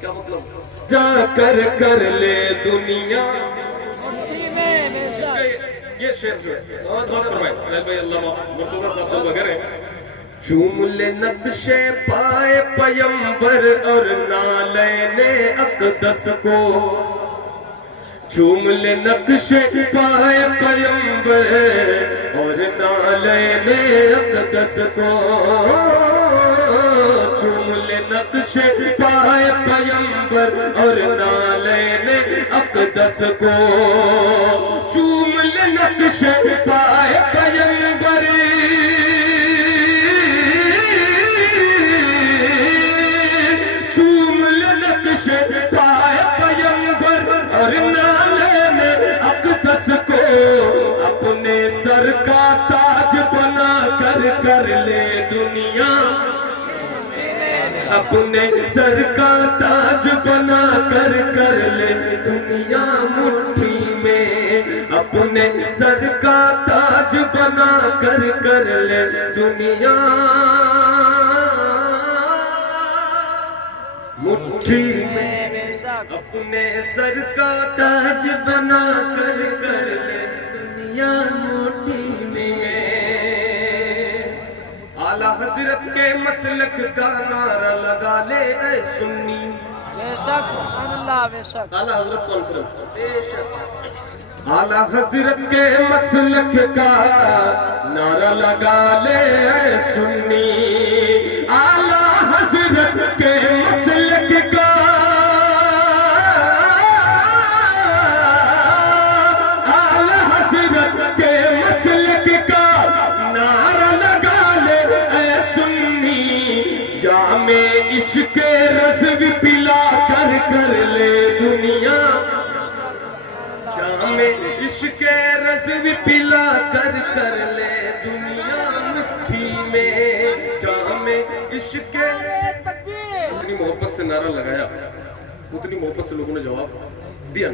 کیا مطلب؟ جا کر کر لے دنیا. یہ شعر جو ہے بہت فرمائے سہیل بھائی، علامہ مرتضیٰ صاحب جلوہ گر ہیں. چوم لے نقش پائے پیمبر اور نالین اقدس کو. چوم لے نقش پائے پیمبر اور نالین اقدس کو. چوم لے نقش پائے پیمبر اور نالین اقدس کو. چوم لے نقش پائے پیمبر چوم لے نقش پائے پیمبر اور نالین اقدس کو. اپنے سر کا تاج بنا کر کر لے دنیا. اپنے سر کا تاج بنا کر کر لے دنیا مٹھی میں. اپنے سر کا تاج بنا کر کر لے دنیا مٹھی میں. اپنے سر کا تاج بنا کر کر لے دنیا مٹھی میں. اعلیٰ حضرت کے مسلک کا نعرہ لگا لے اے سنی. بے شک سبحان اللہ بے شک. اعلیٰ حضرت کانفرنس بے شک. اعلیٰ حضرت کے مسلک کا نعرہ لگا لے اے سنی. اعلیٰ حضرت کے مسلک کا اعلیٰ حضرت کے مسلک کا نعرہ لگا لے اے سنی. جام عشق رضوی پلا کر کر لے دنیا. جام عشق رضوی پلا کر کر لے دنیا مٹھی میں. جام عشق. اتنی محبت سے نعرہ لگایا، اتنی محبت سے لوگوں نے جواب دیا.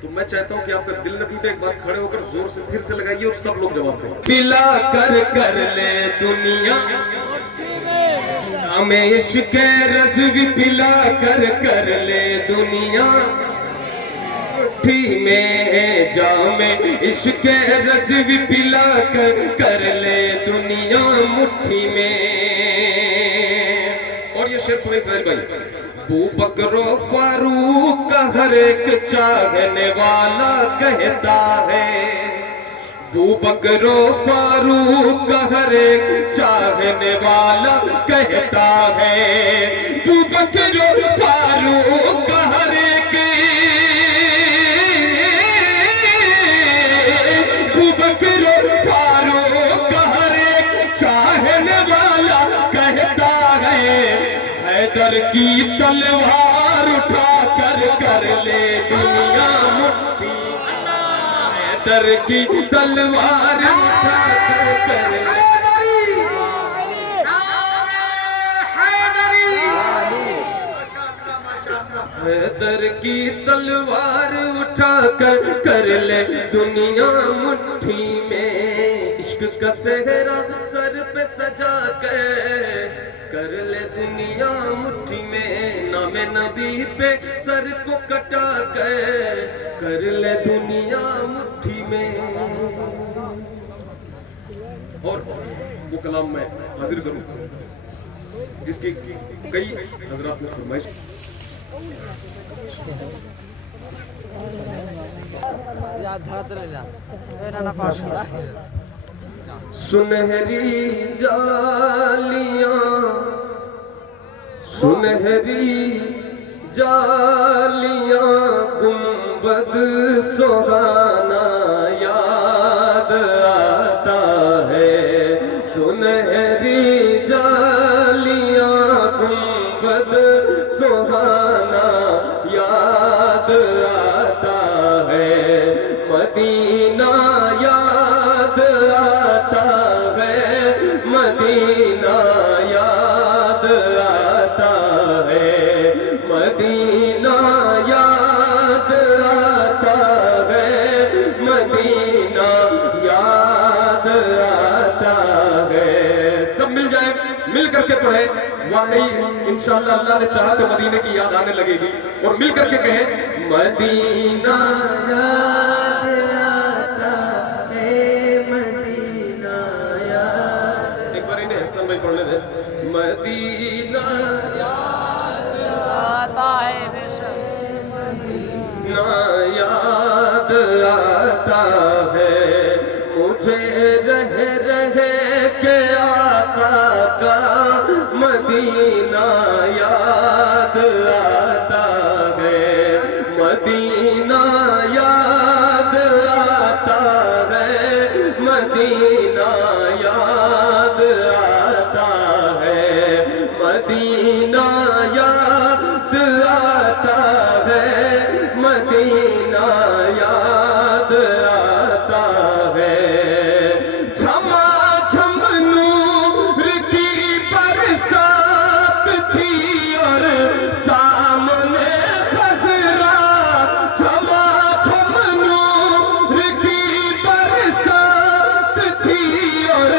تو میں چاہتا ہوں کہ آپ کا دل نہ ٹوٹے، ایک بار کھڑے ہو کر زور سے پھر سے لگائیے اور سب لوگ جواب دیں. پلا کر کر لے دنیا. جام عشق رضوی پلا کر کر لے دنیا مٹھی میں. جام عشق رضوی پلا کر کر لے دنیا مٹھی میں. اور یہ شعر سنیں اسرائیل بھائی. ابو بکر و فاروق کا ہر ایک چاہنے والا کہتا ہے. ابو بکر و فاروق کا ہر ایک چاہنے والا کہتا ہے. ابو بکر و فاروق کا ہر ایک ابو بکر و فاروق کا ہر ایک چاہنے والا کہتا ہے. حیدر کی تلوار اٹھا کر کر لے دنیا مٹھی. حیدر کی تلوار اٹھا کر کر لے. حیدر کی تلوار اٹھا کر کر لے دنیا مٹھی میں. عشق کا صحرا سر پہ سجا کر لے دنیا مٹھی میں. نام نبی پہ سر کو کٹا کر لے دنیا مٹھی میں. اور وہ کلام میں حاضر کروں جس کی کئی حضرات نے فرمائش. سنہری جالیاں سنہری جالیاں گنبد سہانا یاد آتا ہے. سنہری جالیاں گنبد سہانا یاد آتا ہے. مدینہ یاد آتا ہے. مدینہ یاد آتا ہے. مدینہ یاد آتا ہے. مدینہ یاد آتا ہے. سب مل جائیں، مل کر کے پڑھیں. واقعی انشاءاللہ اللہ نے چاہا تو مدینے کی یاد آنے لگے گی، اور مل کر کے کہیں مدینہ یاد آتا ہے مدینہ یاد ایک بار انہیں حسن بھائی پڑھنے دے مدینہ یاد آتا ہے بے شک یاد آتا ہے مجھے رہ کے آقا کا مدینہ یاد آتا ہے مدینہ یاد آتا ہے مدینہ یاد آتا ہے مدینہ یاد آتا ہے مدینہ یاد آتا ہے جھما جھم نور کی برسات تھی اور سامنے خضرا جھما جھم نور کی برسات تھی اور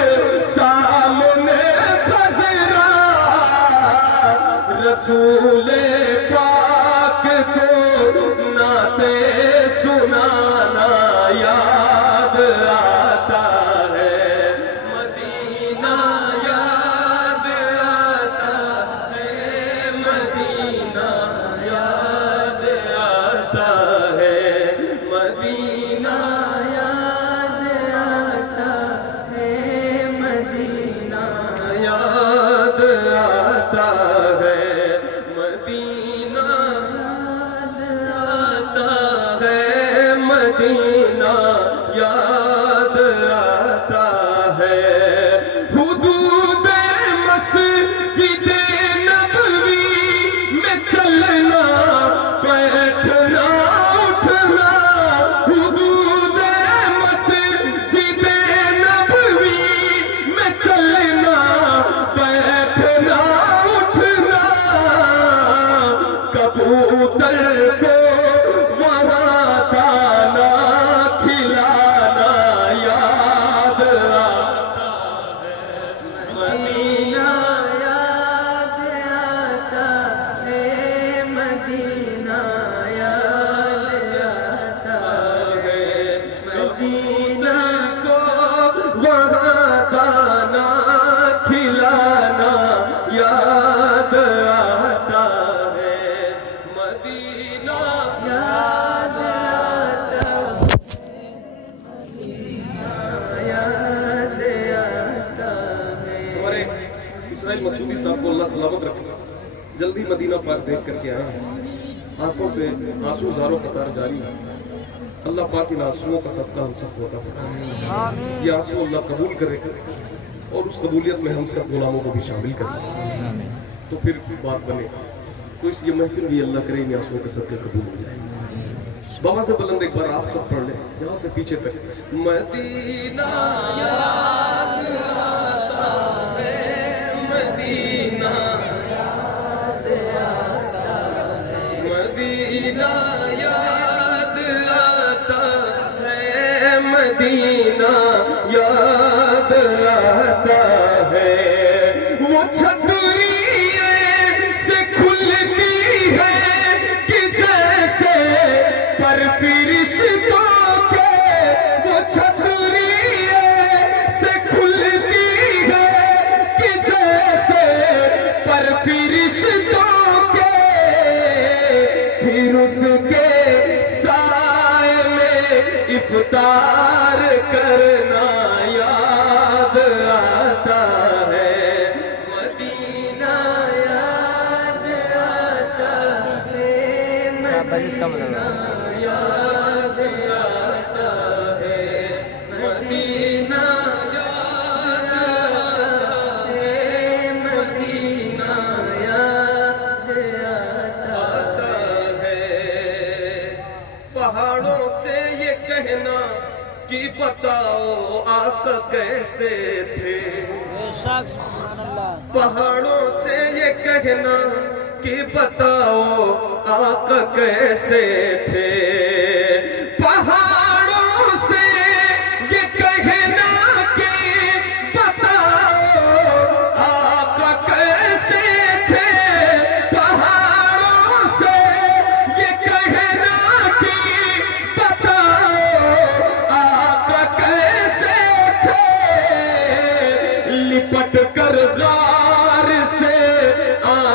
سامنے خضرا رسول پاک کو نعتیں سنانا یاد آتا ہے مدینہ یاد آتا ہے مدینہ یاد آتا ہے مدینہ یاد آتا ہے مدینہ یاد آتا ہے مدینہ آتا ہے مدینہ یاد آتا ہے حدود مسجد نبوی میں چلنا بیٹھنا اٹھنا حدود مسجد نبوی میں چلنا بیٹھنا اٹھنا کبوتر کو وہاں دانا کھلانا یاد آتا ہے مدینہ یاد آتا ہے مدینہ یاد آتا ہے مدینہ کو وہاں دانا کھلانا یاد آتا ہے مدینہ یاد آتا یاد آتا ہے ہمارے اسرائیل مسعودی صاحب کو اللہ سلامت رکھے جلدی مدینہ پاک دیکھ کر کے آئے ہیں آنکھوں سے آنسو زاروں قطار جاری ہے اللہ پاک ان آنسوؤں کا صدقہ ہم سب کو عطا فرمائے یہ آنسو اللہ قبول کرے اور اس قبولیت میں ہم سب غلاموں کو بھی شامل کرے تو پھر بات بنے تو اس یہ محفل بھی اللہ کرے ان آنسوؤں کے صدقے قبول ہو جائے بابا سے بلند ایک بار آپ سب پڑھ لیں یہاں سے پیچھے تک مدینہ یاد آتا ہے مدینہ مدینہ یاد آتا ہے مدینہ یاد آتا ہے وہ چھتری سے کھلتی ہے کہ جیسے پر فرشتوں کے وہ چھتری سے کھلتی ہے کہ جیسے پر فرشتوں کے پھر اس کے سائے میں افطار کرنا یاد آتا ہے مدینہ یاد آتا ہے مدینہ یاد آتا ہے مدینہ یاد آتا ہے مدینہ یاد آتا ہے پہاڑوں سے یہ کہنا کہ بتاؤ آقا کیسے تھے بے شک سبحان اللہ پہاڑوں سے یہ کہنا کہ بتاؤ آقا کیسے تھے پہاڑوں سے یہ کہنا کہ بتاؤ آقا کیسے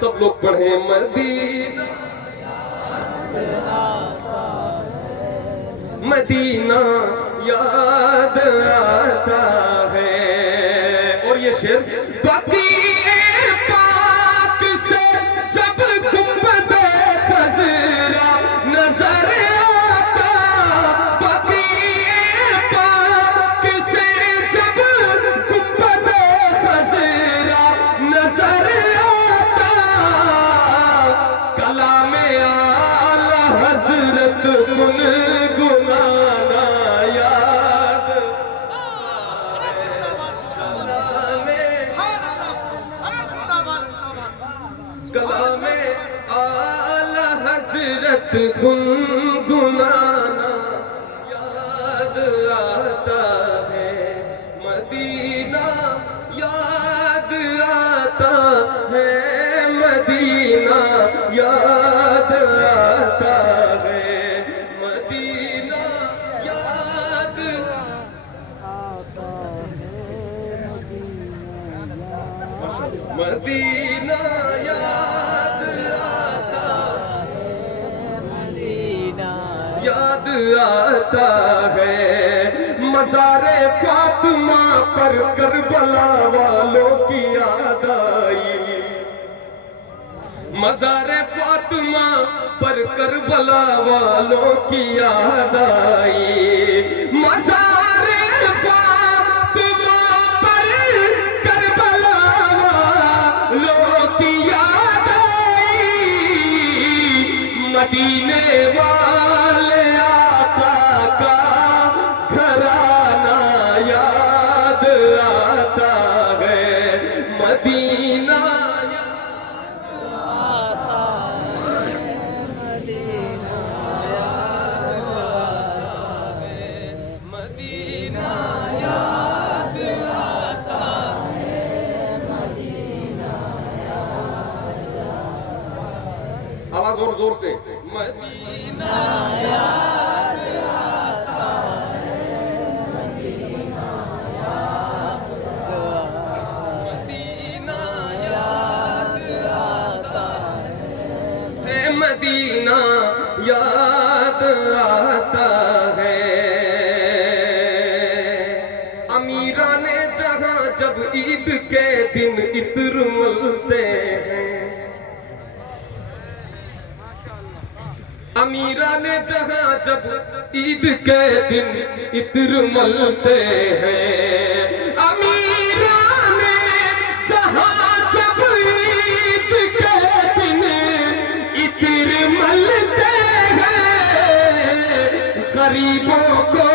سب لوگ پڑھیں مدینہ مدینہ یاد آتا ہے. اور یہ شعر بقیع پاک سے جب گنبد خضرا نظر آتا, بقیع پاک سے جب گنبد خضرا نظر آتا, کلام اعلی حضرت گنگنانا یاد کلام اعلی حضرت گنگنانا یاد آتا ہے. مدینہ یاد آتا ہے, مدینہ یاد آتا ہے, مدینہ یاد مدینہ یاد آتا یاد آتا ہے. مزار فاطمہ پر کربلا والوں کی یاد آئی, مزار فاطمہ پر کربلا والوں کی یاد آئی, مزار فاطمہ پر کربلا والوں کی یاد آئی, مدینے والے آقا کا گھرانہ یاد آتا ہے. مدینہ آواز اور زور سے, مدینہ یاد آتا ہے, مدینہ یاد مدینہ یاد آتا ہے, مدینہ یاد آتا ہے. امیران جہاں جب عید کے دن عطر ملتے ہیں, امیران جہاں جب عید کے دن عطر ملتے ہیں, امیران جہاں جب عید کے دن عطر ملتے ہیں, غریبوں کو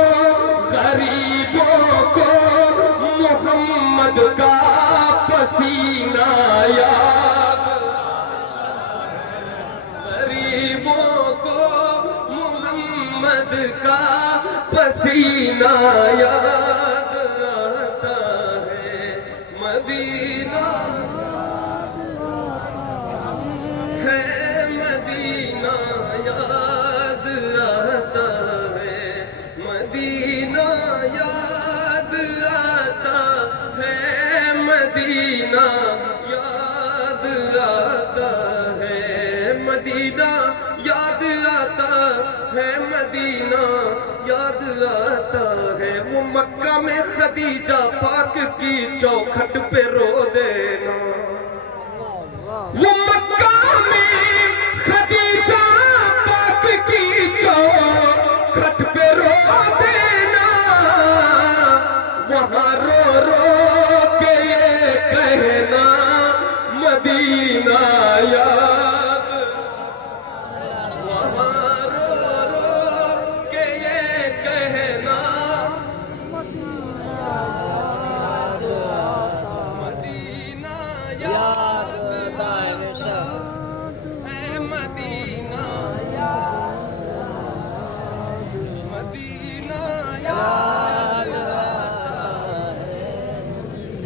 محمد کا پسینہ یاد, غریبوں کو محمد کا پسینہ یاد آتا ہے. مدینہ ہے, مدینہ یاد آتا ہے, مدینہ یاد آتا ہے, مدینہ یاد آتا ہے, مدینہ یاد آتا ہے, مدینہ یاد آتا ہے. وہ مکہ میں خدیجہ پاک کی چوکھٹ پہ رو دینا, وہ مکہ میں خدیجہ پاک کی چوکھٹ پہ رو دینا, وہاں رو رو کے یہ کہنا مدینہ یاد, وہاں رو رو کے یہ کہنا مدینہ یاد ہے, مدینہ مدینہ یاد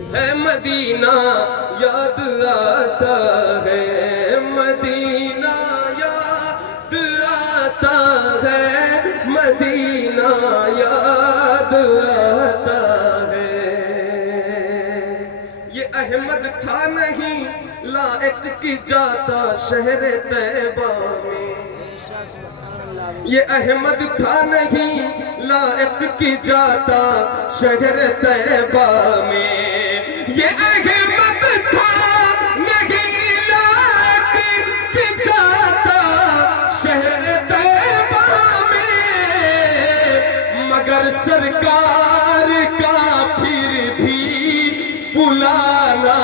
ہے, مدینہ یاد آتا ہے, مدینہ یاد آتا ہے, مدینہ یاد آتا ہے. یہ احمد تھا نہیں لا لائق کی جاتا شہر طیبہ میں، یہ احمد تھا نہیں لائق کی جاتا شہر طیبہ میں، یہ احمد تھا نہیں لائق کی جاتا شہر طیبہ میں، مگر سرکار کا پھر بھی بلانا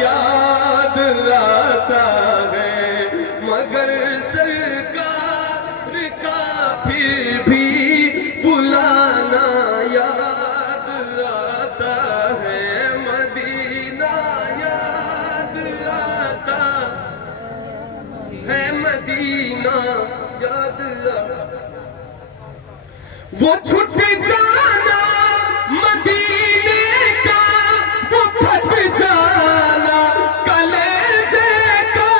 یاد آتا ہے، مگر سرکار کا پھر بھی بلانا یاد آتا ہے، مدینہ یاد آتا ہے، مدینہ یاد آتا، وہ چھٹ جانا مدینے کا، وہ پھٹ جانا کلیجے کا،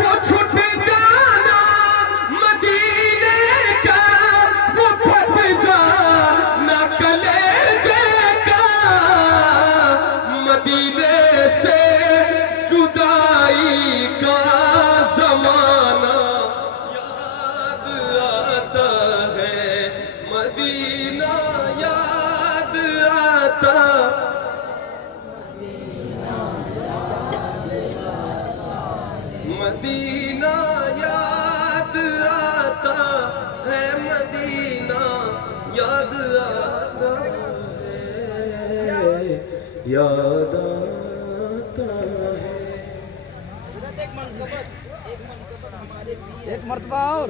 وہ چھٹ جانا مدینے کا، وہ پھٹ جانا کلیجے کا، مدینے سے جدائی کا زمانہ یاد آتا ہے، مدینہ یاد آتا، مدینہ یاد آتا ہے، مدینہ یاد آتا ہے، یاد آتا ہے۔ ایک مرتبہ اور